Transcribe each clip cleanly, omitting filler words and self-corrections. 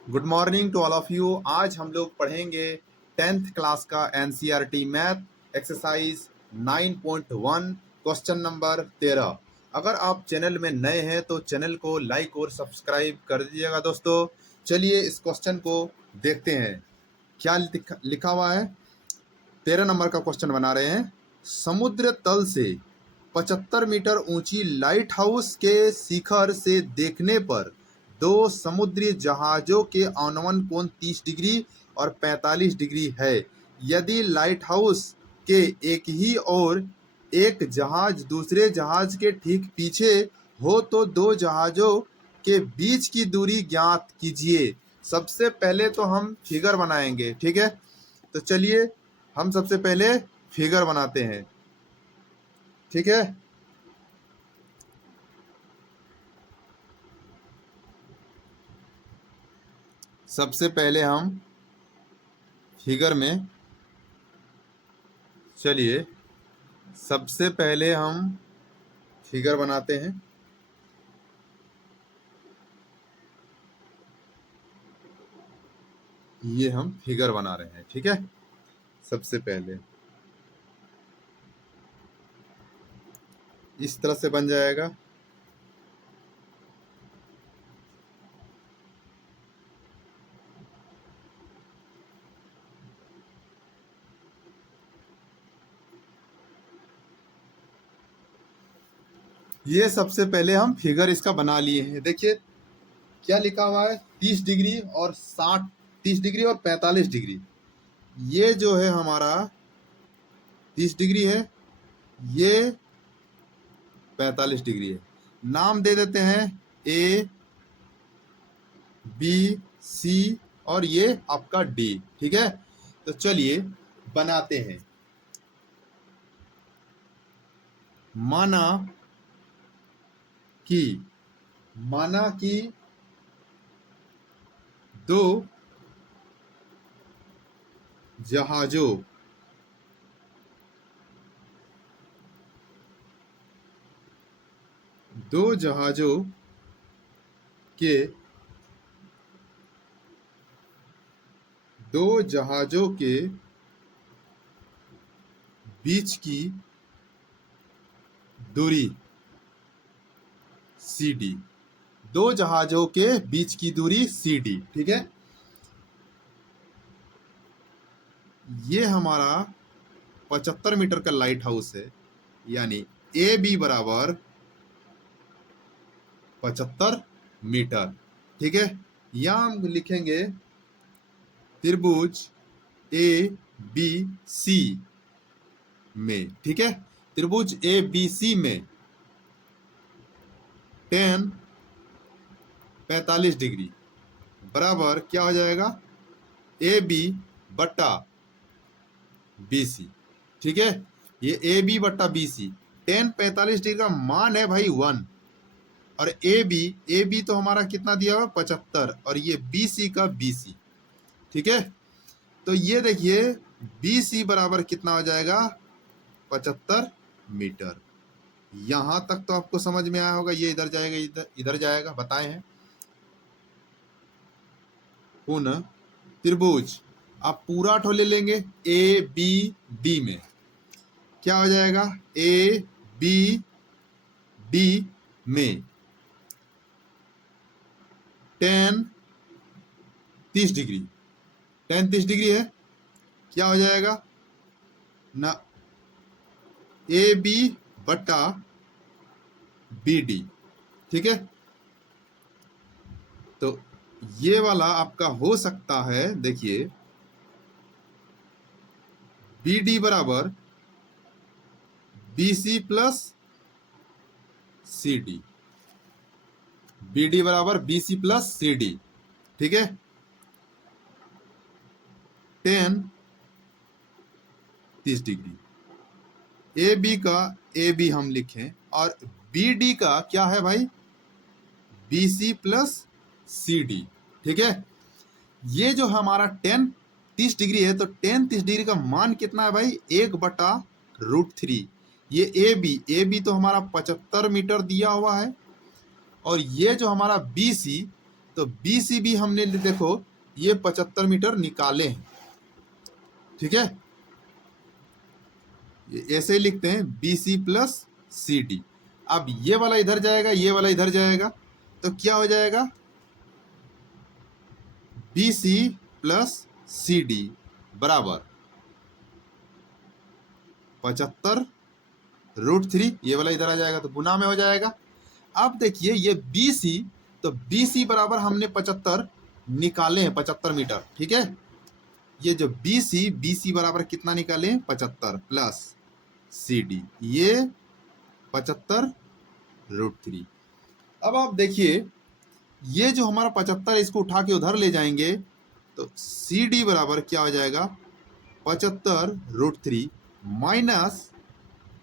Good morning to all of you. आज हम लोग पढ़ेंगे 10th क्लास का NCERT math exercise 9.1 question number 13। अगर आप चैनल में नए हैं तो चैनल को लाइक और सब्सक्राइब कर दीजिएगा दोस्तों। चलिए इस क्वेश्चन को देखते हैं क्या लिखा हुआ है। 13 नंबर का क्वेश्चन बना रहे हैं। समुद्र तल से 75 मीटर ऊंची लाइट हाउस के शिखर से देखने पर दो समुद्री जहाजों के अनुमान कोण 30 डिग्री और 45 डिग्री है। यदि लाइट हाउस के एक ही और एक जहाज दूसरे जहाज के ठीक पीछे हो तो दो जहाजों के बीच की दूरी ज्ञात कीजिए। सबसे पहले तो हम फिगर बनाएंगे, ठीक है। तो चलिए हम सबसे पहले फिगर बनाते हैं, ठीक है। सबसे पहले हम फिगर में चलिए सबसे पहले हम फिगर बनाते हैं। ये हम फिगर बना रहे हैं, ठीक है। सबसे पहले इस तरह से बन जाएगा। ये सबसे पहले हम फिगर इसका बना लिए हैं। देखिए क्या लिखा हुआ है, 30 डिग्री और 30 डिग्री और 45 डिग्री। ये जो है हमारा 30 डिग्री है, ये 45 डिग्री है। नाम दे देते हैं ए बी सी और ये आपका डी, ठीक है। तो चलिए बनाते हैं। माना कि दो जहाजों के बीच की दूरी CD, दो जहाजों के बीच की दूरी CD, ठीक है। ये हमारा 75 मीटर का लाइट हाउस है, यानी ए बी बराबर 75 मीटर, ठीक है। यहां हम लिखेंगे त्रिभुज ए बी सी में, ठीक है। त्रिभुज ए बी सी में tan 45 डिग्री बराबर क्या हो जाएगा, ए बी बट्टा बी सी, ठीक है। ये ए बी बट्टा बी सी, tan 45 डिग्री का मान है भाई 1, और ए बी तो हमारा कितना दिया हुआ 75, और ये बी सी का बी सी, ठीक है। तो ये देखिए बी सी बराबर कितना हो जाएगा 75 मीटर। यहां तक तो आपको समझ में आया होगा। ये इधर जाएगा, इधर जाएगा, बताए हैं। पुनः त्रिभुज आप पूरा ठो ले लेंगे ए बी डी में, क्या हो जाएगा ए बी डी में tan 30 डिग्री, tan 30 डिग्री है, क्या हो जाएगा ना ए बी बट्टा बी डी, ठीक है। तो ये वाला आपका हो सकता है, देखिए बी डी बराबर B C plus C D, B D बराबर B C plus C D, ठीक है। tan 30 डिग्री ए बी का ए बी हम लिखें, और बी डी का क्या है भाई B C plus C D, ठीक है। ये जो हमारा tan 30 डिग्री है, तो tan 30 डिग्री का मान कितना है भाई 1/√3। ये ए बी तो हमारा 75 मीटर दिया हुआ है, और ये जो हमारा बी सी तो BCB हमने देखो ये 75 मीटर निकाले हैं, ठीक है। ऐसे ही लिखते हैं BC प्लस CD। अब ये वाला इधर जाएगा, ये वाला इधर जाएगा, तो क्या हो जाएगा BC प्लस CD बराबर 75√3। ये वाला इधर आ जाएगा तो गुना में हो जाएगा। अब देखिए ये BC, तो BC बराबर हमने 75 निकाले हैं, 75 मीटर, ठीक है। ये जो BC बराबर कितना निकाले 75 प्लस CD, ये 75√3। अब आप देखिए ये जो हमारा 75 इसको उठा के उधर ले जाएंगे तो CD बराबर क्या हो जाएगा 75√3 माइनस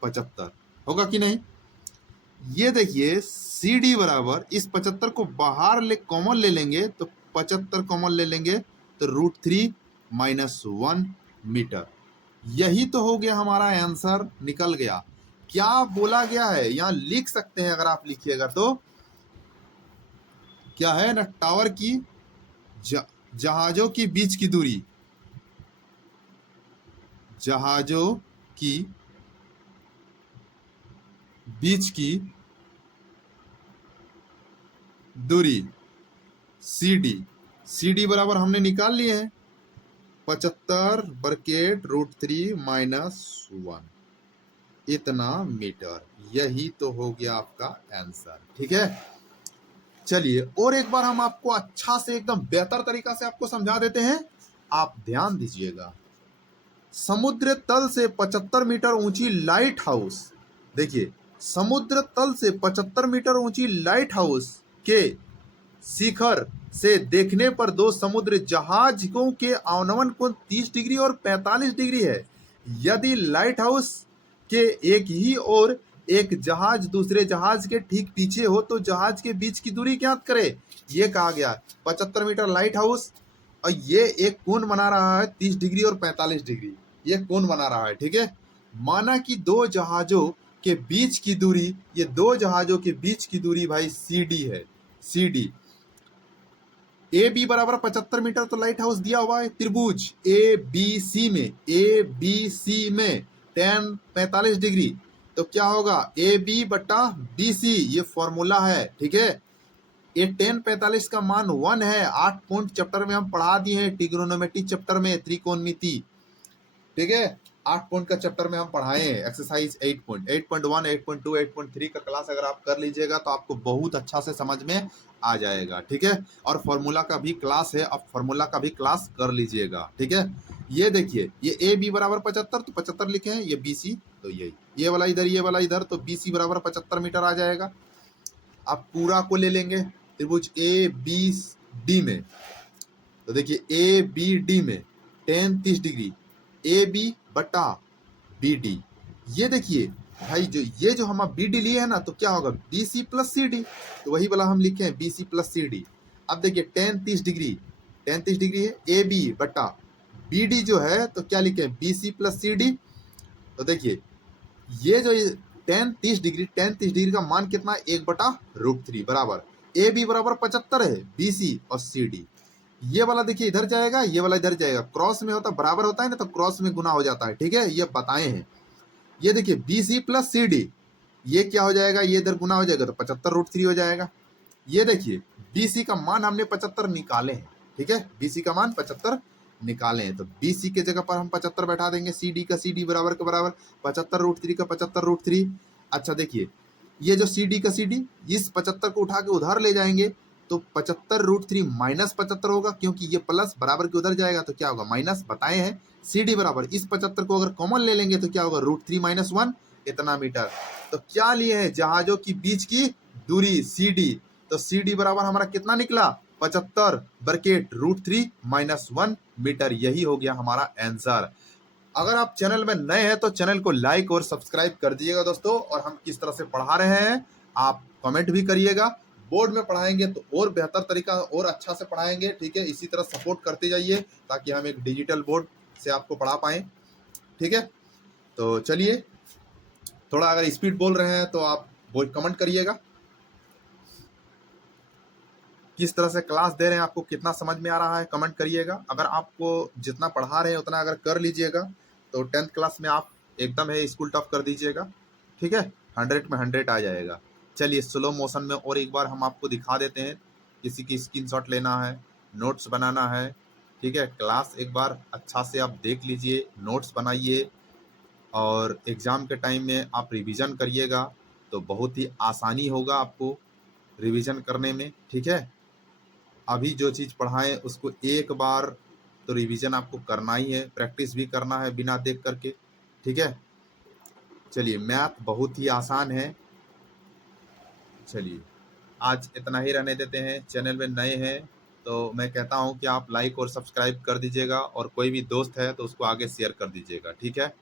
75, होगा कि नहीं। ये देखिए CD बराबर इस 75 को बाहर ले कॉमन ले लेंगे तो 75 कॉमन ले लेंगे तो √3 माइनस 1 मीटर। यही तो हो गया हमारा आंसर, निकल गया। क्या बोला गया है यहाँ लिख सकते हैं, अगर आप लिखिएगा तो क्या है ना, टावर की जहाजों की बीच की दूरी, जहाजों की बीच की दूरी CD बराबर हमने निकाल लिए हैं 75 ब्रैकेट √3 माइनस 1, इतना मीटर। यही तो हो गया आपका आंसर, ठीक है। चलिए और एक बार हम आपको अच्छा से एकदम बेहतर तरीका से आपको समझा देते हैं, आप ध्यान दीजिएगा। समुद्र तल से 75 मीटर ऊंची लाइट हाउस, देखिए समुद्र तल से 75 मीटर ऊंची लाइट हाउस के शिखर से देखने पर दो समुद्र जहाजों के आनवन कोण 30 डिग्री और 45 डिग्री है। यदि लाइट हाउस के एक ही और एक जहाज दूसरे जहाज के ठीक पीछे हो तो जहाज के बीच की दूरी ज्ञात करे। ये कहा गया 75 मीटर लाइट हाउस और ये एक कोण बना रहा है 30 डिग्री और 45 डिग्री, ये कोण बना रहा है, ठीक है। माना कि दो जहाजों के बीच की दूरी, ये दो जहाजों के बीच की दूरी भाई CD है, CD। AB बराबर 75 मीटर तो लाइट हाउस दिया हुआ है त्रिभुज ABC में, ABC में tan 45 डिग्री, तो क्या होगा AB बटा BC, ये फॉर्मूला है, ठीक है। ये tan 45 का मान 1 है। 8 पॉइंट चैप्टर में हम पढ़ा दिए हैं, ट्रिग्नोमेट्री चैप्टर में, त्रिकोणमिति, ठीक है। 8 पॉइंट का चैप्टर में हम पढ़ाए हैं, एक्सरसाइज 8.1, 8.2, 8.3 का क्लास अगर आप कर लीजिएगा तो आपको बहुत अच्छा से समझ में आ जाएगा, ठीक है। और फॉर्मूला का भी क्लास है, आप फॉर्मूला का भी क्लास कर लीजिएगा, ठीक है। ये देखिए ये AB बराबर 75 तो 75 लिखे हैं, ये BC तो ये वाला इधर, ये वाला इधर, तो BC बराबर 75 मीटर आ जाएगा। आप पूरा को ले लेंगे त्रिभुज ABD में, तो देखिए ABD में tan 30 डिग्री AB बटा BD, ये देखिए भाई ये जो हम BD लिए है ना, तो क्या होगा BC प्लस CD, तो वही वाला हम लिखे हैं BC प्लस CD। अब देखिए tan 30 डिग्री है AB बटा BD जो है, तो क्या लिखे हैं BC प्लस CD। तो देखिए ये जो tan 30 डिग्री का मान कितना है 1/√3 बराबर AB बराबर 75 है, BC और CD। ये वाला देखिए इधर जाएगा, ये वाला इधर जाएगा, क्रॉस में होता बराबर होता है ना, तो क्रॉस में गुना हो जाता है, ठीक है, ये बताए हैं। ये देखिए BC प्लस CD, ये क्या हो जाएगा, ये इधर गुना हो जाएगा तो 75√3 हो जाएगा। ये देखिए BC का मान हमने 75 निकाले हैं, ठीक है, BC का मान 75 निकाले हैं, तो BC के जगह पर हम 75 बैठा देंगे, CD का CD बराबर के बराबर 75√3 का 75√3। अच्छा देखिए ये जो CD का CD, इस 75 को उठा के उधर ले जाएंगे तो 75√3 माइनस 75 होगा, क्योंकि ये प्लस बराबर के उधर जाएगा तो क्या होगा माइनस, बताए हैं। CD बराबर इस 75 को अगर कॉमन ले लेंगे तो क्या होगा √3 माइनस 1, इतना मीटर। तो क्या लिए हैं जहाजों की बीच की दूरी CD, तो CD बराबर हमारा कितना निकला 75 ब्रैकेट √3 माइनस 1 मीटर। यही हो गया हमारा आंसर। अगर आप चैनल में नए हैं तो चैनल को लाइक और सब्सक्राइब कर दीजिएगा दोस्तों, और हम किस तरह से पढ़ा रहे हैं आप कमेंट भी करिएगा। बोर्ड में पढ़ाएंगे तो और बेहतर तरीका और अच्छा से पढ़ाएंगे, ठीक है। इसी तरह सपोर्ट करते जाइए ताकि हम एक डिजिटल बोर्ड से आपको पढ़ा पाएं, ठीक है। तो चलिए थोड़ा अगर स्पीड बोल रहे हैं तो आप कमेंट करिएगा। किस तरह से क्लास दे रहे हैं, आपको कितना समझ में आ रहा है, कमेंट करिएगा। अगर आपको जितना पढ़ा रहे हैं उतना अगर कर लीजिएगा तो 10th क्लास में आप एकदम है स्कूल टॉप कर दीजिएगा। ठीक है, 100 में 100 आ जाएगा। चलिए स्लो मोशन में और एक बार हम आपको दिखा देते हैं। किसी की स्क्रीनशॉट लेना है, नोट्स बनाना है, ठीक है, क्लास एक बार अच्छा से आप देख लीजिए, नोट्स बनाइए और एग्ज़ाम के टाइम में आप रिवीजन करिएगा तो बहुत ही आसानी होगा आपको रिवीजन करने में। ठीक है, अभी जो चीज़ पढ़ाएं उसको एक बार तो रिवीजन आपको करना ही है, प्रैक्टिस भी करना है बिना देख करके। ठीक है, चलिए मैथ बहुत ही आसान है। चलिए आज इतना ही रहने देते हैं। चैनल में नए हैं तो मैं कहता हूं कि आप लाइक और सब्सक्राइब कर दीजिएगा और कोई भी दोस्त है तो उसको आगे शेयर कर दीजिएगा। ठीक है।